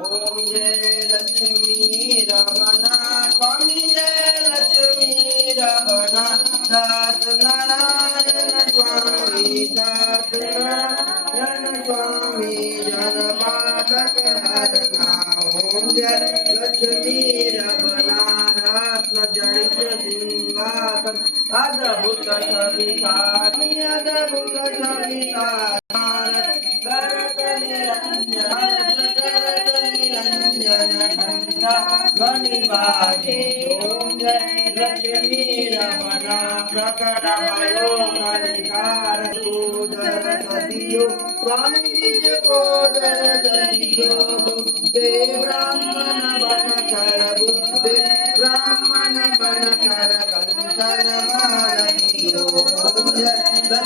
ओम जय लक्ष्मी रमना स्वामी जय लक्ष्मी रमना दास नारायण स्वामी दास नारायण स्वामी जन पाठक हरना ओम जय लक्ष्मी रमना रत्न जड़ित सिंहासन अद्भुत सविता अद्भुत सविता गणिबाजे ओम जय लक्ष्मी रमना प्रकटायो अधिकार गोदर सदियो स्वामी जी गोदर सदियो बुद्धे ब्राह्मण बन कर बुद्धे ब्राह्मण बन कर कंचन मालियो ओम जय